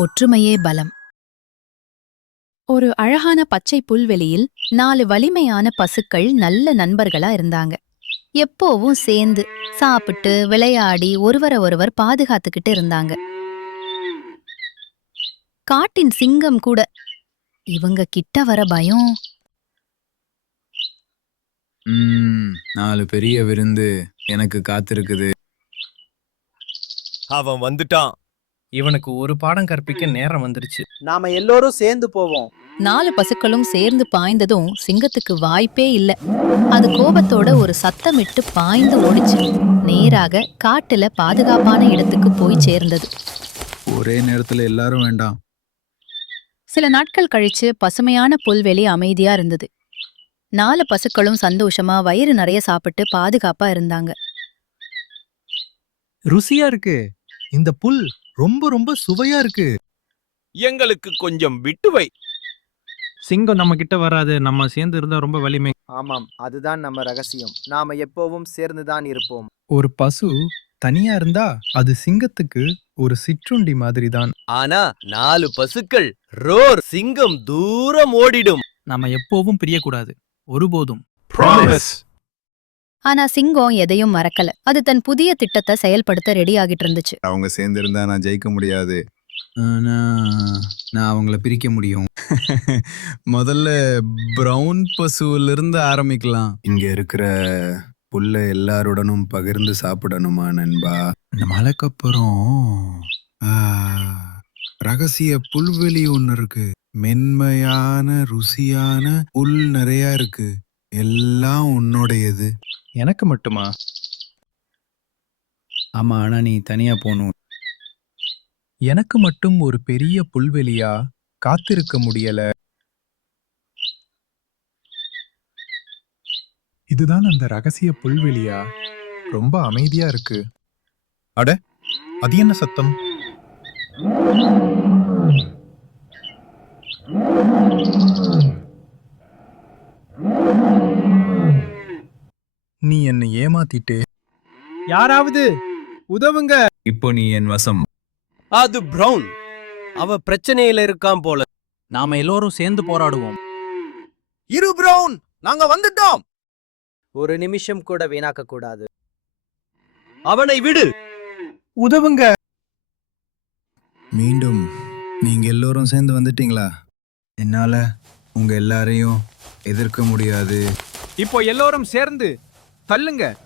ஒற்றுமையே பலம். ஒரு அழகான பச்சை புல்வெளியில் நாலு வலிமையான பசுக்கள் நல்ல நண்பர்களா இருந்தாங்க. எப்போவும் சேர்ந்து சாப்பிட்டு விளையாடி ஒருவரை ஒருவர் பாதுகாத்துக்கிட்டு இருந்தாங்க. காட்டின் சிங்கம் கூட இவங்க கிட்ட வர பயம்? நாலு பெரிய விருந்து எனக்கு காத்திருக்குது. அவன் வந்துட்டான். இவனுக்கு ஒரு பாடம் கற்பிக்க நேரம் வந்துருச்சு. நாம எல்லோரும் சேர்ந்து போவோம். நாலு பசுக்களும் சேர்ந்து பாய்ந்ததும் சிங்கத்துக்கு வாய்ப்பே இல்ல. அது கோபத்தோட ஒரு சத்தமிட்டு பாய்ந்து ஓடிச்சு. நேராக காட்டுல பாதுகாப்பான இடத்துக்கு போய் சேர்ந்தது. ஒரே நேரத்துல எல்லாரும் வேண்டாம். சில நாட்கள் கழிச்சு பசுமையான புல்வெளி அமைதியா இருந்தது. நாலு பசுக்களும் சந்தோஷமா வயிறு நிறைய சாப்பிட்டு பாதுகாப்பா இருந்தாங்க. ருசியா இருக்கு. இந்த புல் ரொம்ப ரொம்ப சுவையா இருக்கு. எங்களுக்கு கொஞ்சம் விட்டு வை. சிங்கம் நம்ம கிட்ட வராது. நம்ம சேர்ந்து இருந்தா ரொம்ப வலிமை. ஆமாம். அதுதான் நம்ம ரகசியம். நாம எப்பவும் சேர்ந்துதான் இருப்போம். ஒரு பசு தனியா இருந்தா அது சிங்கத்துக்கு ஒரு சிற்றுண்டி மாதிரி தான் ஆனா நாலு பசுக்கள் ரோர் சிங்கம் தூரம் ஓடிடும். நம்ம எப்பவும் பிரியக்கூடாது. ஒருபோதும். ஆனா சிங்கம் எதையும் மறக்கல. அது தன் புதிய திட்டத்தை செயல்படுத்த ரெடி ஆகிட்டு இருந்துச்சு. அவங்க சேர்ந்து இருந்தா நான் ஜெயிக்க முடியாது. ஆனா நான் அவங்கள பிரிக்க முடியும். முதல்ல பிரவுன் பசுல இருந்து ஆரம்பிக்கலாம். இங்க இருக்கிற புல்ல எல்லாருடனும் பகிர்ந்து சாப்பிடணுமா நண்பா? இந்த மலைக்கு அப்புறம் ஆ, ரகசிய புல்வெளி ஒண்ணு இருக்கு. மென்மையான ருசியான புல் நிறைய இருக்கு. எல்லாம் உன்னோடையது. எனக்கு மட்டுமா? ஆமா ஆனா நீ தனியா போகணும். எனக்கு மட்டும் ஒரு பெரிய புல்வெளியா காத்திருக்க முடியல. இதுதான் அந்த ரகசிய புல்வெளியா? ரொம்ப அமைதியா இருக்கு. அட அது என்ன சத்தம் நீ என்னை ஏமாத்திட்டே. யாராவது உதவுங்க. இப்போ நீ என் வசம். அது பிரவுன். அவ பிரச்சனையில இருக்கான் போல. நாம எல்லோரும் சேர்ந்து போராடுவோம். இரு பிரவுன் நாங்க வந்துட்டோம். ஒரு நிமிஷம் கூட வீணாக்க கூடாது. அவனை விடு. உதவுங்க. மீண்டும் நீங்க எல்லோரும் சேர்ந்து வந்துட்டீங்களா? என்னால உங்க எல்லாரையும் எதிர்க்க முடியாது. இப்போ எல்லோரும் சேர்ந்து தள்ளுங்க.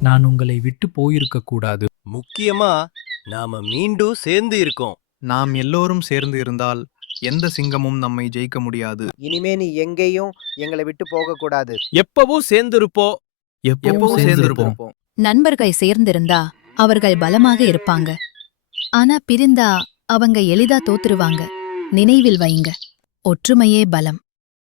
நான் உங்களை விட்டு போயிருக்க கூடாது. முக்கியமா நாம மீண்டும் சேர்ந்து இருக்கோம். நாம் எல்லோரும் சேர்ந்து இருந்தால் எந்த சிங்கமும் நம்மை ஜெயிக்க முடியாது. இனிமே நீ எங்கேயும் எங்களை விட்டு போக கூடாது. எப்பவும் சேர்ந்து இருப்போம் எப்பவும் சேர்ந்து இருப்போம் நண்பர்கள் சேர்ந்திருந்தா அவர்கள் பலமாக இருப்பாங்க. ஆனா பிரிந்தா அவங்க எளிதா தோத்துருவாங்க. நினைவில் வைங்க. ஒற்றுமையே பலம்.